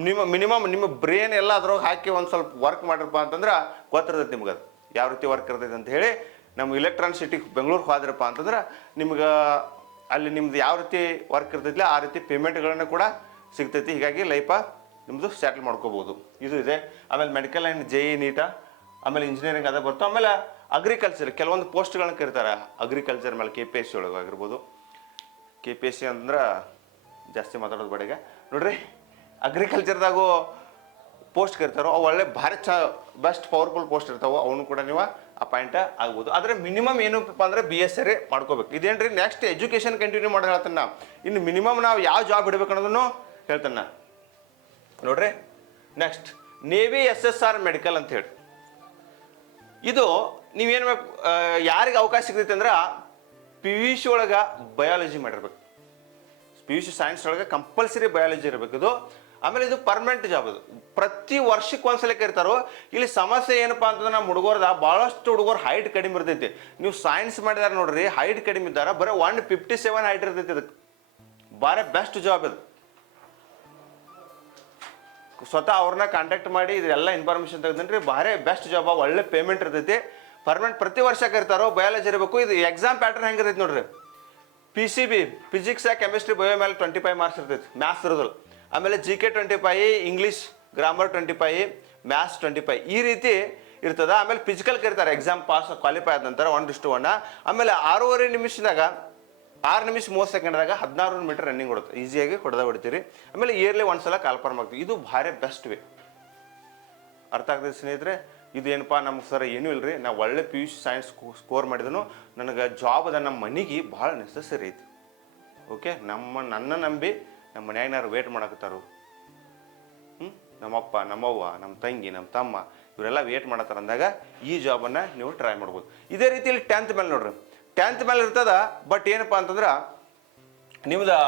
ನಿಮ್ಮ ಮಿನಿಮಮ್ ನಿಮ್ಮ ಬ್ರೇನ್ ಎಲ್ಲ ಅದ್ರೊಳಗೆ ಹಾಕಿ ಒಂದು ಸ್ವಲ್ಪ ವರ್ಕ್ ಮಾಡ್ರಪ್ಪ ಅಂತಂದ್ರೆ ಗೊತ್ತಿರ್ತೈತೆ ನಿಮ್ಗೆ ಅದು. ಯಾವ ರೀತಿ ವರ್ಕ್ ಇರ್ತೈತೆ ಅಂತ ಹೇಳಿ ನಮ್ಮ ಇಲೆಕ್ಟ್ರಾನ್ ಸಿಟಿ ಬೆಂಗಳೂರಿಗೆ ಹೋದ್ರಪ್ಪ ಅಂತಂದ್ರೆ ನಿಮ್ಗೆ ಅಲ್ಲಿ ನಿಮ್ದು ಯಾವ ರೀತಿ ವರ್ಕ್ ಇರ್ತೈತಿಲ್ಲ ಆ ರೀತಿ ಪೇಮೆಂಟ್ಗಳನ್ನು ಕೂಡ ಸಿಗ್ತೈತಿ. ಹೀಗಾಗಿ ಲೈಫ ನಿಮ್ಮದು ಸೆಟ್ಲ್ ಮಾಡ್ಕೋಬೋದು. ಇದು ಇದೆ. ಆಮೇಲೆ medical and J E NEET ಆಮೇಲೆ ಇಂಜಿನಿಯರಿಂಗ್ ಅದೇ ಬರ್ತವೆ ಆಮೇಲೆ ಅಗ್ರಿಕಲ್ಚರ್ ಕೆಲವೊಂದು ಪೋಸ್ಟ್ಗಳನ್ನ ಕರೀತಾರೆ. ಅಗ್ರಿಕಲ್ಚರ್ ಮೇಲೆ ಕೆ ಪಿ ಎಸ್ ಸಿ ಒಳಗೆ ಆಗಿರ್ಬೋದು ಕೆ ಪಿ ಎಸ್ ಸಿ ಅಂದ್ರೆ ಜಾಸ್ತಿ ಮಾತಾಡೋದು ಬೇಡ ನೋಡ್ರಿ ಅಗ್ರಿಕಲ್ಚರ್ದಾಗೂ ಪೋಸ್ಟ್ ಕರಿತಾರೋ, ಅವು ಒಳ್ಳೆ ಭಾರಿ ಚ ಬೆಸ್ಟ್ ಪವರ್ಫುಲ್ ಪೋಸ್ಟ್ ಇರ್ತಾವೆ. ಅವನು ಕೂಡ ನೀವು ಅಪಾಯಿಂಟ್ ಆಗ್ಬೋದು. ಆದರೆ ಮಿನಿಮಮ್ ಏನಪ್ಪ ಅಂದ್ರೆ ಬಿ ಎಸ್ ಸರಿ ಮಾಡ್ಕೋಬೇಕು. ಇದೇನ್ರಿ ನೆಕ್ಸ್ಟ್ ಎಜುಕೇಷನ್ ಕಂಟಿನ್ಯೂ ಮಾಡಿ ಹೇಳ್ತಾನೆ ಇನ್ನು ಮಿನಿಮಮ್ ನಾವು ಯಾವ ಜಾಬ್ ಇಡಬೇಕು ಅನ್ನೋದನ್ನು ಹೇಳ್ತಾನೆ ನೋಡ್ರಿ next navy S S R medical ಅಂತ ಹೇಳಿ. ಇದು ನೀವೇನು ಯಾರಿಗೆ ಅವಕಾಶ ಸಿಗ್ತೈತೆ ಅಂದ್ರೆ ಪಿ ಯು ಸಿ ಒಳಗೆ ಬಯಾಲಜಿ ಮಾಡಿರ್ಬೇಕು. ಪಿ ಯು ಸಿ ಸೈನ್ಸ್ ಒಳಗೆ ಕಂಪಲ್ಸರಿ ಬಯಾಲಜಿ ಇರಬೇಕು ಇದು. ಆಮೇಲೆ ಇದು ಪರ್ಮನೆಂಟ್ ಜಾಬ್ ಅದು. ಪ್ರತಿ ವರ್ಷಕ್ಕೆ ಒಂದ್ಸಲ ಕರಿತಾರೋ, ಇಲ್ಲಿ ಸಮಸ್ಯೆ ಏನಪ್ಪಾ ಅಂತಂದ್ರೆ ನಮ್ಮ ಹುಡುಗರದ ಭಾಳಷ್ಟು ಹುಡುಗರು ಹೈಟ್ ಕಡಿಮೆ ಇರ್ತೈತಿ. ನೀವು ಸೈನ್ಸ್ ಮಾಡಿದಾರೆ ನೋಡ್ರಿ ಹೈಟ್ ಕಡಿಮೆ ಇದ್ದಾರೆ, ಬರೀ ಒನ್ ಫಿಫ್ಟಿ ಸೆವೆನ್ ಹೈಟ್ ಇರ್ತೈತಿ ಇದಕ್ಕೆ ಭಾರಿ ಬೆಸ್ಟ್ ಜಾಬ್ ಇದು. ಸ್ವತಃ ಅವ್ರನ್ನ ಕಾಂಟ್ಯಾಕ್ಟ್ ಮಾಡಿ ಇದೆಲ್ಲ ಇನ್ಫಾರ್ಮೇಶನ್ ತೆಗೆದ್ರಿ ಭಾರಿ ಬೆಸ್ಟ್ ಜಾಬ್ ಒಳ್ಳೆ ಪೇಮೆಂಟ್ ಇರ್ತೈತಿ. ಪರ್ಮನೆಂಟ್ ಪ್ರತಿ ವರ್ಷ ಕರಿತಾರೋ ಬಯಾಲಜಿ ಇರಬೇಕು, ಇದು ಎಕ್ಸಾಮ್ ಪ್ಯಾಟರ್ನ್ ಹೆಂಗಿರ್ತೈತಿ ನೋಡ್ರಿ. P C B physics chemistry bio ಮೇಲೆ ಟ್ವೆಂಟಿ ಫೈವ್ ಮಾರ್ಕ್ಸ್ ಇರ್ತೈತಿ ಮ್ಯಾಥ್ಸ್ ಇರೋದಿಲ್ಲ. ಆಮೇಲೆ G K twenty five English grammar twenty five maths twenty five ಈ ರೀತಿ ಇರ್ತದ. ಆಮೇಲೆ ಫಿಸಿಕಲ್ ಕರಿತಾರೆ ಎಕ್ಸಾಮ್ ಪಾಸ್ ಕ್ವಾಲಿಫೈ ಆದ ನಂತರ ಒನ್ ಇಷ್ಟು ಒನ್ ಆಮೇಲೆ ಆರೂವರೆ ನಿಮಿಷದಾಗ ಆರು ನಿಮಿಷ ಮೂವತ್ತು ಸೆಕೆಂಡ್ದಾಗ ಹದಿನಾರು ಮೀಟರ್ ರನ್ನಿಂಗ್ ಹೊಡುತ್ತೆ ಈಸಿಯಾಗಿ ಹೊಡೆದ ಹೊಡಿತೀರಿ ಆಮೇಲೆ ಇಯರ್ಲಿ ಒಂದ್ಸಲ ಕಾಲ್ಫಾರ್ಮ್ ಆಗ್ತೀವಿ. ಇದು ಭಾರಿ ಬೆಸ್ಟ್ ವೇ. ಅರ್ಥ ಆಗ್ತದೆ ಸ್ನೇಹಿತರೆ? ಇದೇನಪ್ಪ, ನಮ್ಗೆ ಸರ್ ಏನೂ ಇಲ್ಲರಿ ನಾವು ಒಳ್ಳೆ P U C science score ಮಾಡಿದನು ನನಗೆ ಜಾಬ್ ಅದ ನಮ್ಮ ಮನೆಗೆ ಭಾಳ ನೆಸಸರಿ ಐತಿ. ಓಕೆ ನಮ್ಮ, ನನ್ನ ನಂಬಿ ನಮ್ಮ ಮನ್ಯಾಗಿನಾರು ವೇಟ್ ಮಾಡಕತ್ತಾರು ಹ್ಞೂ ನಮ್ಮಪ್ಪ ನಮ್ಮವ್ವ ನಮ್ಮ ತಂಗಿ, ನಮ್ಮ ತಮ್ಮ, ಇವರೆಲ್ಲ ವೇಟ್ ಮಾಡತ್ತಾರ ಅಂದಾಗ ಈ ಜಾಬನ್ನು ನೀವು ಟ್ರೈ ಮಾಡ್ಬೋದು. ಇದೇ ರೀತಿಯಲ್ಲಿ ಟೆಂತ್ ಮೇಲೆ ನೋಡ್ರಿ. ಟೆಂತ್ ಮೇಲೆ ಇರ್ತದ ಬಟ್ ಏನಪ್ಪ ಅಂತಂದ್ರೆ, ನಿಮ್ದು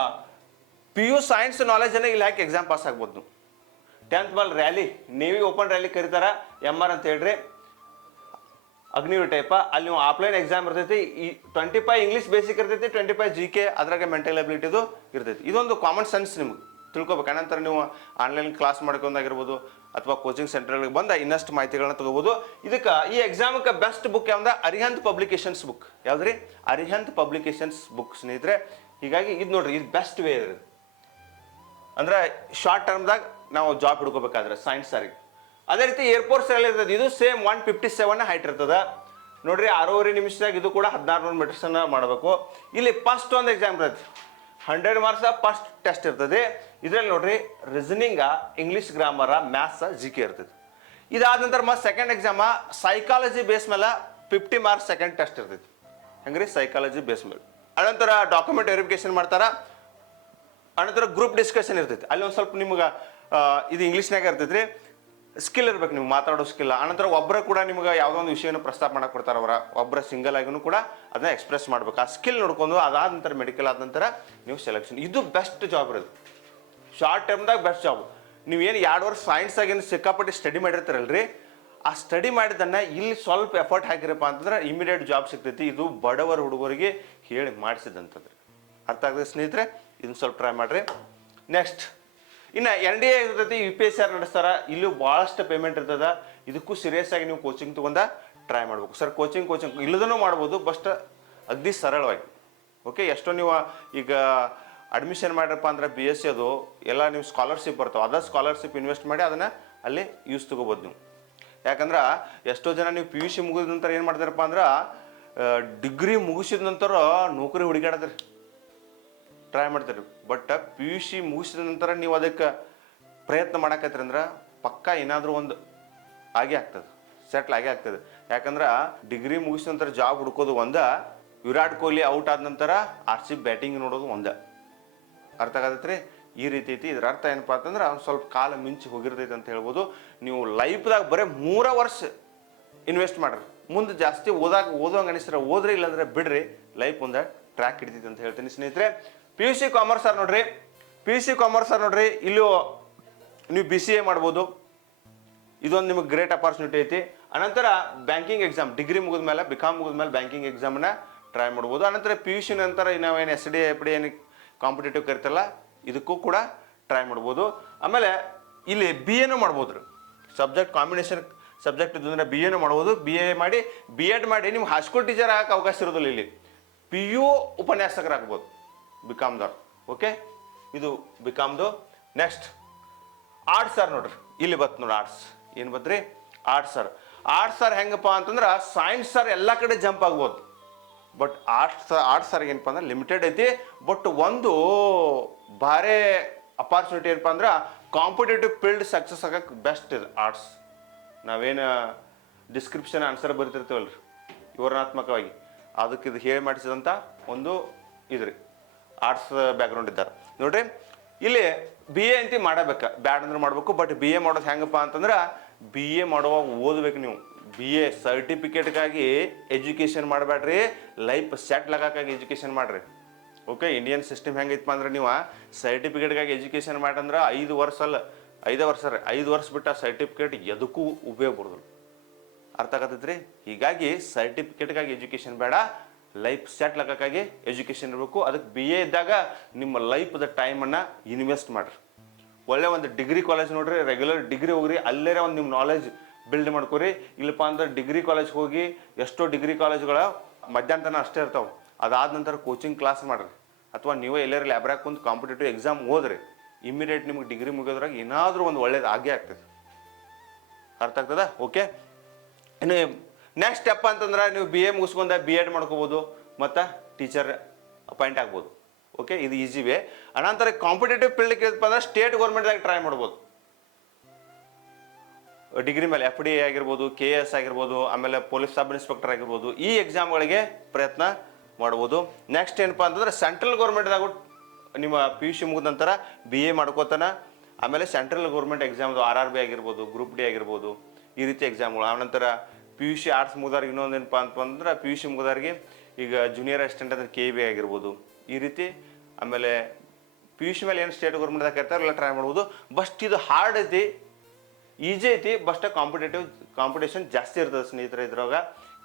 ಪಿ ಯು ಸೈನ್ಸ್ ನಾಲೆಜನ್ನು ಇಲ್ಲಿ ಹಾಕಿ ಎಕ್ಸಾಮ್ ಪಾಸ್ ಆಗ್ಬೋದು ನೀವು? ಟೆಂತ್ ಮೇಲೆ ರ್ಯಾಲಿ ನೇವಿ ಓಪನ್ ರ್ಯಾಲಿ ಕರೀತಾರ ಎಂ ಆರ್ ಅಂತ ಹೇಳ್ರಿ. ಅಗ್ನಿವೀರ್ ಟೈಪ ಅಲ್ಲಿ ನೀವು ಆಫ್ಲೈನ್ ಎಕ್ಸಾಮ್ ಇರ್ತೈತಿ, ಈ ಟ್ವೆಂಟಿ ಫೈವ್ ಇಂಗ್ಲೀಷ್ ಬೇಸಿಕ್ ಇರ್ತೈತಿ ಟ್ವೆಂಟಿ ಫೈವ್ ಜಿ ಕೆ ಅದ್ರಾಗ ಮೆಂಟಲ್ ಅಬಿಲಿಟಿದು ಇರ್ತೈತಿ. ಇದೊಂದು ಕಾಮನ್ ಸೆನ್ಸ್ ನಿಮ್ಗೆ. ತಿಳ್ಕೊಬೇಕು ಅನಂತರ ನೀವು ಆನ್ಲೈನ್ ಕ್ಲಾಸ್ ಮಾಡ್ಕೊಂಡಾಗಿರ್ಬೋದು ಅಥವಾ ಕೋಚಿಂಗ್ ಸೆಂಟರ್ಗಳಿಗೆ ಬಂದ ಇನ್ನಷ್ಟು ಮಾಹಿತಿಗಳನ್ನ ತಗೋಬಹುದು ಇದಕ್ಕೆ ಈ ಎಕ್ಸಾಮ್ಗೆ ಬೆಸ್ಟ್ ಬುಕ್ ಯಾವ್ದ? ಅರಿಹಂತ್ ಪಬ್ಲಿಕೇಶನ್ಸ್ ಬುಕ್ ಯಾವ್ದ್ರಿ? ಅರಿಹಂತ್ ಪಬ್ಲಿಕೇಶನ್ಸ್ ಬುಕ್ ಸ್ನೇಹಿತರೆ. ಹೀಗಾಗಿ ಇದು ನೋಡ್ರಿ, ಇದು ಬೆಸ್ಟ್ ವೇ ಅಂದ್ರೆ ಶಾರ್ಟ್ ಟರ್ಮ್ದಾಗ ನಾವು ಜಾಬ್ ಹಿಡ್ಕೋಬೇಕಾದ್ರೆ ಸೈನ್ಸ್ ಸಾರಿಗೆ ಅದೇ ರೀತಿ ಏರ್ಪೋರ್ಟ್ಸ್ ಎಲ್ಲ ಇರ್ತದೆ, ಇದು same one fifty seven height ಇರ್ತದ. ನೋಡ್ರಿ ಆರೂವರೆ ನಿಮಿಷದಾಗ ಇದು ಕೂಡ ಹದಿನಾರು ನೂರು ಅನ್ನ ಮಾಡಬೇಕು. ಇಲ್ಲಿ ಫಸ್ಟ್ ಒಂದು ಎಕ್ಸಾಮ್ ಇರ್ತೈತಿ ಹಂಡ್ರೆಡ್ ಮಾರ್ಕ್ಸ್ ಫಸ್ಟ್ ಟೆಸ್ಟ್ ಇರ್ತದೆ. ಇದ್ರಲ್ಲಿ ನೋಡ್ರಿ reasoning English grammar maths G K ಇರ್ತದೆ. ಇದಾದ ನಂತರ ಮತ್ತೆ ಸೆಕೆಂಡ್ ಎಕ್ಸಾಮ ಸೈಕಾಲಜಿ ಬೇಸ್ ಮೇಲೆ ಫಿಫ್ಟಿ ಮಾರ್ಕ್ಸ್ ಸೆಕೆಂಡ್ ಟೆಸ್ಟ್ ಇರ್ತೈತಿ ಹೆಂಗ್ರಿ? ಸೈಕಾಲಜಿ ಬೇಸ್ ಮೇಲೆ. ಅನಂತರ ಡಾಕ್ಯುಮೆಂಟ್ ವೆರಿಫಿಕೇಶನ್ ಮಾಡ್ತಾರ. ಅನಂತರ ಗ್ರೂಪ್ ಡಿಸ್ಕಷನ್ ಇರ್ತೈತಿ ಅಲ್ಲಿ ಒಂದು ಸ್ವಲ್ಪ ನಿಮ್ಗೆ ಇದು ಇಂಗ್ಲೀಷ್ನಾಗ ಇರ್ತೈತಿ ರೀ ಸ್ಕಿಲ್ ಇರ್ಬೇಕು ನೀವು ಮಾತಾಡೋ ಸ್ಕಿಲ್ ಆನಂತರ ಒಬ್ಬರ ಕೂಡ ನಿಮ್ಗೆ ಯಾವುದೋ ಒಂದು ವಿಷಯವನ್ನು ಪ್ರಸ್ತಾಪ ಮಾಡಕ್ಕೆ ಕೊಡ್ತಾರೆ ಅವರ ಒಬ್ಬರ ಸಿಂಗಲ್ ಆಗಿನೂ ಕೂಡ ಅದನ್ನ ಎಕ್ಸ್ಪ್ರೆಸ್ ಮಾಡ್ಬೇಕು. ಆ ಸ್ಕಿಲ್ ನೋಡ್ಕೊಂಡು ಅದಾದ ನಂತರ ಮೆಡಿಕಲ್ ಆದ ನಂತರ ನೀವು ಸೆಲೆಕ್ಷನ್ ಇದು ಬೆಸ್ಟ್ ಜಾಬ್ ಇರೋದು. ಶಾರ್ಟ್ ಟರ್ಮ್ದಾಗ ಬೆಸ್ಟ್ ಜಾಬ್ ನೀವು ಏನು ಎರಡು ವರ್ಷ ಸೈನ್ಸ್ ಆಗಿನ ಸಿಕ್ಕಾಪಟ್ಟೆ ಸ್ಟಡಿ ಮಾಡಿರ್ತಾರಲ್ರಿ? ಆ ಸ್ಟಡಿ ಮಾಡಿದ್ದನ್ನ ಇಲ್ಲಿ ಸ್ವಲ್ಪ ಎಫರ್ಟ್ ಹಾಕಿರಪ್ಪ ಅಂತಂದ್ರೆ ಇಮಿಡಿಯೇಟ್ ಜಾಬ್ ಸಿಗ್ತೈತಿ. ಇದು ಬಡವರ ಹುಡುಗರಿಗೆ ಹೇಳಿ ಮಾಡಿಸಿದಂಥದ್ದು ಅರ್ಥ ಆಗ್ತದೆ ಸ್ನೇಹಿತರೆ? ಇದನ್ನ ಸ್ವಲ್ಪ ಟ್ರೈ ಮಾಡಿರಿ. ನೆಕ್ಸ್ಟ್ ಇನ್ನು ಎನ್ ಡಿ ಎ ಇರ್ತೈತಿ ಯು ಪಿ ಎಸ್ ಆರ್ ನಡೆಸ್ತಾರ, ಇಲ್ಲೂ ಭಾಳಷ್ಟು ಪೇಮೆಂಟ್ ಇರ್ತದ. ಇದಕ್ಕೂ ಸೀರಿಯಸ್ ಆಗಿ ನೀವು ಕೋಚಿಂಗ್ ತಗೊಂಡ ಟ್ರೈ ಮಾಡ್ಬೇಕು. ಸರ್ ಕೋಚಿಂಗ್ ಕೋಚಿಂಗ್ ಇಲ್ಲದೂ ಮಾಡ್ಬೋದು ಬಸ್ಟ್ ಅಗ್ದಿ ಸರಳವಾಗಿ. ಓಕೆ ಎಷ್ಟೋ ನೀವು ಈಗ ಅಡ್ಮಿಷನ್ ಮಾಡ್ರಪ್ಪ ಅಂದ್ರೆ ಬಿ ಎಸ್ ಸಿ ಅದು, ಎಲ್ಲ ನೀವು ಸ್ಕಾಲರ್ಶಿಪ್ ಬರ್ತಾವೆ. ಅದ ಸ್ಕಾಲರ್ಶಿಪ್ ಇನ್ವೆಸ್ಟ್ ಮಾಡಿ ಅದನ್ನು ಅಲ್ಲಿ ಯೂಸ್ ತೊಗೋಬೋದು ನೀವು. ಯಾಕಂದ್ರೆ ಎಷ್ಟೋ ಜನ ನೀವು ಪಿ ಯು ಸಿ ಮುಗಿದ ನಂತರ ಏನು ಮಾಡ್ತಾರಪ್ಪ ಅಂದ್ರೆ ಡಿಗ್ರಿ ಮುಗಿಸಿದ ನಂತರ ನೌಕರಿ ಹುಡುಗಾಡದ್ರಿ ಟ್ರೈ ಮಾಡ್ತಾರೆ ಬಟ್ ಪಿ ಯು ಸಿ ಮುಗಿಸಿದ ನಂತರ ನೀವು ಅದಕ್ಕೆ ಪ್ರಯತ್ನ ಮಾಡಕತ್ತೀರಿ ಅಂದ್ರೆ ಪಕ್ಕ ಏನಾದರೂ ಒಂದು ಆಗೇ ಆಗ್ತದೆ ಸೆಟ್ಲ್ ಆಗೇ ಆಗ್ತದೆ. ಯಾಕಂದ್ರೆ ಡಿಗ್ರಿ ಮುಗಿಸಿದ ನಂತರ ಜಾಬ್ ಹುಡ್ಕೋದು ಒಂದ, ವಿರಾಟ್ ಕೊಹ್ಲಿ ಔಟ್ ಆದ ನಂತರ ಆರ್ ಸಿ ಬ್ಯಾಟಿಂಗ್ ನೋಡೋದು ಒಂದ. ಅರ್ಥ ಆಗತ್ತೈತ್ರಿ ಈ ರೀತಿ ಐತಿ. ಇದ್ರ ಅರ್ಥ ಏನಪ್ಪಾ ಅಂತಂದ್ರೆ ಅವ್ನು ಸ್ವಲ್ಪ ಕಾಲ ಮಿಂಚಿ ಹೋಗಿರ್ತೈತೆ ಅಂತ ಹೇಳ್ಬೋದು. ನೀವು ಲೈಫ್ದಾಗ ಬರೀ ಮೂರ ವರ್ಷ ಇನ್ವೆಸ್ಟ್ ಮಾಡ್ರಿ. ಮುಂದೆ ಜಾಸ್ತಿ ಓದಾಗ ಓದೋಂಗೆ ಅನಿಸ್ತಾರೆ ಓದ್ರಿ ಇಲ್ಲಾಂದ್ರೆ ಬಿಡ್ರಿ. ಲೈಫ್ ಒಂದು ಟ್ರ್ಯಾಕ್ ಹಿಡಿತೈತೆ ಅಂತ ಹೇಳ್ತೀನಿ ಸ್ನೇಹಿತರೆ. P U C commerce sir ನೋಡ್ರಿ. P U C commerce sir ನೋಡ್ರಿ, ಇಲ್ಲೂ ನೀವು ಬಿ ಸಿ ಎ ಮಾಡ್ಬೋದು. ಇದೊಂದು ನಿಮಗೆ ಗ್ರೇಟ್ ಅಪಾರ್ಚುನಿಟಿ ಐತಿ. ಅನಂತರ ಬ್ಯಾಂಕಿಂಗ್ ಎಕ್ಸಾಮ್ ಡಿಗ್ರಿ ಮುಗಿದ ಮೇಲೆ ಬಿ ಕಾಮ್ ಮುಗಿದ ಮೇಲೆ ಬ್ಯಾಂಕಿಂಗ್ ಎಕ್ಸಾಮ್ನ ಟ್ರೈ ಮಾಡ್ಬೋದು. ಅನಂತರ ಪಿ ಯು ಸಿ ನಂತರ ನಾವೇನು S D A P D ಏನು ಕಾಂಪಿಟೇಟಿವ್ ಕರಿತಲ್ಲ ಇದಕ್ಕೂ ಕೂಡ ಟ್ರೈ ಮಾಡ್ಬೋದು. ಆಮೇಲೆ ಇಲ್ಲಿ ಬಿ ಎನು ಮಾಡ್ಬೋದು ರೀ. ಸಬ್ಜೆಕ್ಟ್ ಕಾಂಬಿನೇಷನ್ ಸಬ್ಜೆಕ್ಟ್ ಇದ್ರೆ ಬಿ ಎನು ಮಾಡ್ಬೋದು. ಬಿ ಎ ಮಾಡಿ ಬಿ ಎಡ್ ಮಾಡಿ ನಿಮ್ಗೆ ಹೈಸ್ಕೂಲ್ ಟೀಚರ್ ಆಗಕ್ಕೆ ಅವಕಾಶ ಇರೋದಿಲ್ಲ ಇಲ್ಲಿ. ಪಿ ಯು ಉಪನ್ಯಾಸಕರಾಗ್ಬೋದು. ಬಿ ಕಾಮ್ದವ್ರು ಓಕೆ ಇದು ಬಿಕಾಮ್ದು ನೆಕ್ಸ್ಟ್ ಆರ್ಟ್ಸ್ ಸರ್ ನೋಡ್ರಿ, ಇಲ್ಲಿ ಬತ್ ನೋಡಿ ಆರ್ಟ್ಸ್ ಏನು ಬತ್ರಿ? ಆರ್ಟ್ಸ್ ಸರ್ ಆರ್ಟ್ಸ್ ಸರ್ ಹೆಂಗಪ್ಪ ಅಂತಂದ್ರೆ ಸೈನ್ಸ್ ಸರ್ ಎಲ್ಲ ಕಡೆ ಜಂಪ್ ಆಗ್ಬೋದು. ಬಟ್ ಆರ್ಟ್ಸ್ ಆರ್ಟ್ಸ್ ಸರ್ ಏನಪ್ಪ ಅಂದ್ರೆ ಲಿಮಿಟೆಡ್ ಐತಿ. ಬಟ್ ಒಂದು ಭಾರಿ ಅಪಾರ್ಚುನಿಟಿ ಏನಪ್ಪ ಅಂದ್ರೆ ಕಾಂಪಿಟೇಟಿವ್ ಫೀಲ್ಡ್ ಸಕ್ಸಸ್ ಆಗಕ್ಕೆ ಬೆಸ್ಟ್ ಇದು ಆರ್ಟ್ಸ್ ನಾವೇನು ಡಿಸ್ಕ್ರಿಪ್ಷನ್ ಆನ್ಸರ್ ಬರಿತಿರ್ತೀವಲ್ರಿ? ವಿವರಣಾತ್ಮಕವಾಗಿ. ಅದಕ್ಕೆ ಇದು ಹೇಳಿ ಮಾಡಿಸಿದಂಥ ಒಂದು ಇದ್ರಿ. ಆರ್ಟ್ಸ್ ಬ್ಯಾಕ್ಗ್ರೌಂಡ್ ಇದ್ದಾರೆ. ನೋಡ್ರಿ, ಇಲ್ಲಿ ಬಿ ಎ ಅಂತ ಮಾಡಬೇಕ. ಬ್ಯಾಡ್ ಅಂದ್ರೆ ಮಾಡ್ಬೇಕು ಬಟ್ ಬಿ ಎ ಮಾಡೋದು ಹೆಂಗಪ್ಪ ಅಂತಂದ್ರೆ ಬಿ ಎ ಮಾಡುವಾಗ ಓದ್ಬೇಕು ನೀವು. ಬಿ ಎ ಸರ್ಟಿಫಿಕೇಟ್ಗಾಗಿ ಎಜುಕೇಷನ್ ಮಾಡಬೇಡ್ರಿ ಲೈಫ್ ಸೆಟ್ಲ್ ಆಗೋಕ್ಕಾಗಿ ಎಜುಕೇಷನ್ ಮಾಡ್ರಿ. ಓಕೆ ಇಂಡಿಯನ್ ಸಿಸ್ಟಮ್ ಹೆಂಗೈತಪ್ಪ ಅಂದ್ರೆ ನೀವು ಸರ್ಟಿಫಿಕೇಟ್ಗಾಗಿ ಎಜುಕೇಷನ್ ಮಾಡಂದ್ರೆ ಐದು ವರ್ಷ ಅಲ್ಲ, ಐದು ವರ್ಷ ರೀ, ಐದು ವರ್ಷ ಬಿಟ್ಟು ಆ ಸರ್ಟಿಫಿಕೇಟ್ ಎದಕ್ಕೂ ಉಪಯೋಗ ಬರೋದಿಲ್ಲ. ಅರ್ಥ ಆಗತ್ತೈತ್ರಿ ಹೀಗಾಗಿ ಸರ್ಟಿಫಿಕೇಟ್ಗಾಗಿ ಎಜುಕೇಷನ್ ಬೇಡ ಲೈಫ್ ಸೆಟ್ಲ್ ಆಗೋಕ್ಕಾಗಿ ಎಜುಕೇಷನ್ ಇರಬೇಕು. ಅದಕ್ಕೆ ಬಿ ಎ ಇದ್ದಾಗ ನಿಮ್ಮ ಲೈಫ್ದ ಟೈಮನ್ನು ಇನ್ವೆಸ್ಟ್ ಮಾಡಿರಿ. ಒಳ್ಳೆ ಒಂದು ಡಿಗ್ರಿ ಕಾಲೇಜ್ ನೋಡ್ರಿ ರೆಗ್ಯುಲರ್ ಡಿಗ್ರಿ ಹೋಗ್ರಿ ಅಲ್ಲೇ ಒಂದು ನಿಮ್ಮ ನಾಲೆಜ್ ಬಿಲ್ಡ್ ಮಾಡ್ಕೊರಿ. ಇಲ್ಲಪ್ಪ ಅಂದ್ರೆ ಡಿಗ್ರಿ ಕಾಲೇಜ್ ಹೋಗಿ ಎಷ್ಟೋ ಡಿಗ್ರಿ ಕಾಲೇಜ್ಗಳ ಮಧ್ಯಾಹ್ನ ಅಷ್ಟೇ ಇರ್ತಾವೆ. ಅದಾದ ನಂತರ ಕೋಚಿಂಗ್ ಕ್ಲಾಸ್ ಮಾಡ್ರಿ. ಅಥವಾ ನೀವೇ ಎಲ್ಲರ ಲ್ಯಾಬ್ರಾಗ ಕುಂತು ಕಾಂಪಿಟೇಟಿವ್ ಎಕ್ಸಾಮ್ ಓದ್ರಿ ಇಮಿಡಿಯೇಟ್ ನಿಮಗೆ ಡಿಗ್ರಿ ಮುಗಿಯೋದ್ರಾಗ ಏನಾದರೂ ಒಂದು ಒಳ್ಳೇದು ಆಗೇ ಆಗ್ತದೆ. ಅರ್ಥ ಆಗ್ತದ? ಓಕೆ ಇನ್ನು ನೆಕ್ಸ್ಟ್ ಸ್ಟೆಪ್ ಅಂತಂದ್ರೆ ನೀವು ಬಿ ಎ ಮುಗಿಸ್ಕೊಂಡ ಬಿ ಎಡ್ ಮಾಡ್ಕೋಬೋದು, ಮತ್ತು ಟೀಚರ್ ಅಪಾಯಿಂಟ್ ಆಗ್ಬೋದು. ಓಕೆ ಇದು ಈಸಿ ವೇ ಅನಂತರ ಕಾಂಪಿಟೇಟಿವ್ ಫೀಲ್ಡ್ ಕೇಳಿದಪ್ಪ ಅಂದ್ರೆ ಸ್ಟೇಟ್ ಗೌರ್ಮೆಂಟ್ದಾಗ ಟ್ರೈ ಮಾಡ್ಬೋದು. ಡಿಗ್ರಿ ಮೇಲೆ ಎಫ್ ಡಿ ಎ ಆಗಿರ್ಬೋದು ಕೆ ಎಸ್ ಆಗಿರ್ಬೋದು, ಆಮೇಲೆ ಪೊಲೀಸ್ ಸಬ್ ಇನ್ಸ್ಪೆಕ್ಟರ್ ಆಗಿರ್ಬೋದು, ಈ ಎಕ್ಸಾಮ್ಗಳಿಗೆ ಪ್ರಯತ್ನ ಮಾಡ್ಬೋದು. ನೆಕ್ಸ್ಟ್ ಏನಪ್ಪ ಅಂತಂದ್ರೆ ಸೆಂಟ್ರಲ್ ಗೌರ್ಮೆಂಟ್ದಾಗ ನಿಮ್ಮ ಪಿ ಯು ಸಿ ಮುಗಿದ ನಂತರ ಬಿ ಎ ಮಾಡ್ಕೋತಾನೆ, ಆಮೇಲೆ ಸೆಂಟ್ರಲ್ ಗೌರ್ಮೆಂಟ್ ಎಕ್ಸಾಮ್ದು ಆರ್ ಆರ್ ಬಿ ಆಗಿರ್ಬೋದು ಗ್ರೂಪ್ ಡಿ ಆಗಿರ್ಬೋದು, ಈ ರೀತಿ ಎಕ್ಸಾಮ್ಗಳು ಆನಂತರ ಪಿ ಯು ಸಿ ಆರ್ಟ್ಸ್ ಮುಗಿದವ್ರಿಗೆ ಇನ್ನೊಂದೇನಪ್ಪ ಅಂತಂದ್ರೆ ಪಿ ಯು ಸಿ ಮುಗಿದವ್ರಿಗೆ ಈಗ ಜೂನಿಯರ್ ಅಸಿಸ್ಟೆಂಟ್ ಅಂದರೆ ಕೆ ಬಿ ಆಗಿರ್ಬೋದು. ಈ ರೀತಿ ಆಮೇಲೆ ಪಿ ಯು ಸಿ ಮೇಲೆ ಏನು ಸ್ಟೇಟ್ ಗೌರ್ಮೆಂಟ್ದಾಗ ಕರ್ತಾರೆ ಎಲ್ಲ ಟ್ರೈ ಮಾಡ್ಬೋದು. ಬಸ್ಟ್ ಇದು ಹಾರ್ಡ್ ಐತಿ ಈಜಿ ಐತಿ ಬಸ್ಟ್ ಕಾಂಪಿಟೇಟಿವ್ ಕಾಂಪಿಟೇಷನ್ ಜಾಸ್ತಿ ಇರ್ತದೆ ಸ್ನೇಹಿತರೆ ಇದ್ರಾಗ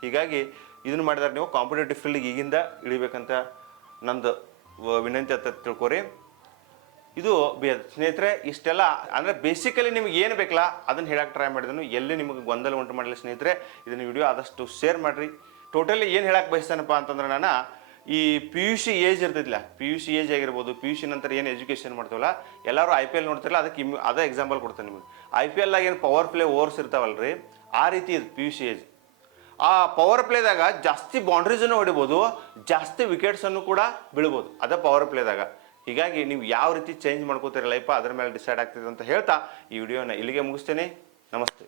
ಹೀಗಾಗಿ ಇದನ್ನ ಮಾಡಿದಾಗ ನೀವು ಕಾಂಪಿಟೇಟಿವ್ ಫೀಲ್ಡ್ಗೆ ಈಗಿಂದ ಇಳಿಬೇಕಂತ ನಂದು ವಿನಂತಿ ಅಂತ ತಿಳ್ಕೊರಿ. ಇದು ಸ್ನೇಹಿತರೆ, ಇಷ್ಟೆಲ್ಲ, ಅಂದರೆ ಬೇಸಿಕಲಿ ನಿಮ್ಗೆ ಏನು ಬೇಕಲ್ಲ, ಅದನ್ನು ಹೇಳಕ್ಕೆ ಟ್ರೈ ಮಾಡಿದನು. ಎಲ್ಲಿ ನಿಮಗೆ ಗೊಂದಲ ಉಂಟು ಮಾಡಲಿ ಸ್ನೇಹಿತರೆ, ಇದನ್ನು ವಿಡಿಯೋ ಆದಷ್ಟು ಶೇರ್ ಮಾಡಿರಿ. ಟೋಟಲಿ ಏನು ಹೇಳಕ್ಕೆ ಬಯಸ್ತಾನಪ್ಪ ಅಂತಂದ್ರೆ ನಾನು, ಈ ಪಿ ಯು ಸಿ ಏಜ್ ಇರ್ತೈತಿಲ್ಲ ಪಿ ಯು ಸಿ ಏಜ್ ಆಗಿರ್ಬೋದು ಪಿ ಯು ಸಿ ನಂತರ ಏನು ಎಜುಕೇಷನ್ ಮಾಡ್ತೀವಲ್ಲ, ಎಲ್ಲರೂ ಐ ಪಿ ಎಲ್ ನೋಡ್ತಿರಲ್ಲ, ಅದಕ್ಕೆ ಇಮ್ ಅದೇ ಎಕ್ಸಾಂಪಲ್ ಕೊಡ್ತೇನೆ ನಿಮಗೆ. ಐ ಪಿ ಎಲ್ದಾಗ ಏನು ಪವರ್ ಪ್ಲೇ ಓವರ್ಸ್ ಇರ್ತಾವಲ್ರಿ, ಆ ರೀತಿ ಇದು ಪಿ ಯು ಸಿ ಏಜ್ ಆ ಪವರ್ ಪ್ಲೇದಾಗ ಜಾಸ್ತಿ ಬೌಂಡ್ರೀಸನ್ನು ಹೊಡಿಬೋದು, ಜಾಸ್ತಿ ವಿಕೆಟ್ಸನ್ನು ಕೂಡ ಬೀಳ್ಬೋದು, ಅದೇ ಪವರ್ ಪ್ಲೇದಾಗ ಹೀಗಾಗಿ ನೀವು ಯಾವ ರೀತಿ ಚೇಂಜ್ ಮಾಡ್ಕೋತೀರಿ ಲೈಫ ಅದ್ರ ಮೇಲೆ ಡಿಸೈಡ್ ಆಗ್ತದೆ ಅಂತ ಹೇಳ್ತಾ ಈ ವಿಡಿಯೋನ ಇಲ್ಲಿಗೆ ಮುಗಿಸ್ತೇನೆ. ನಮಸ್ತೆ.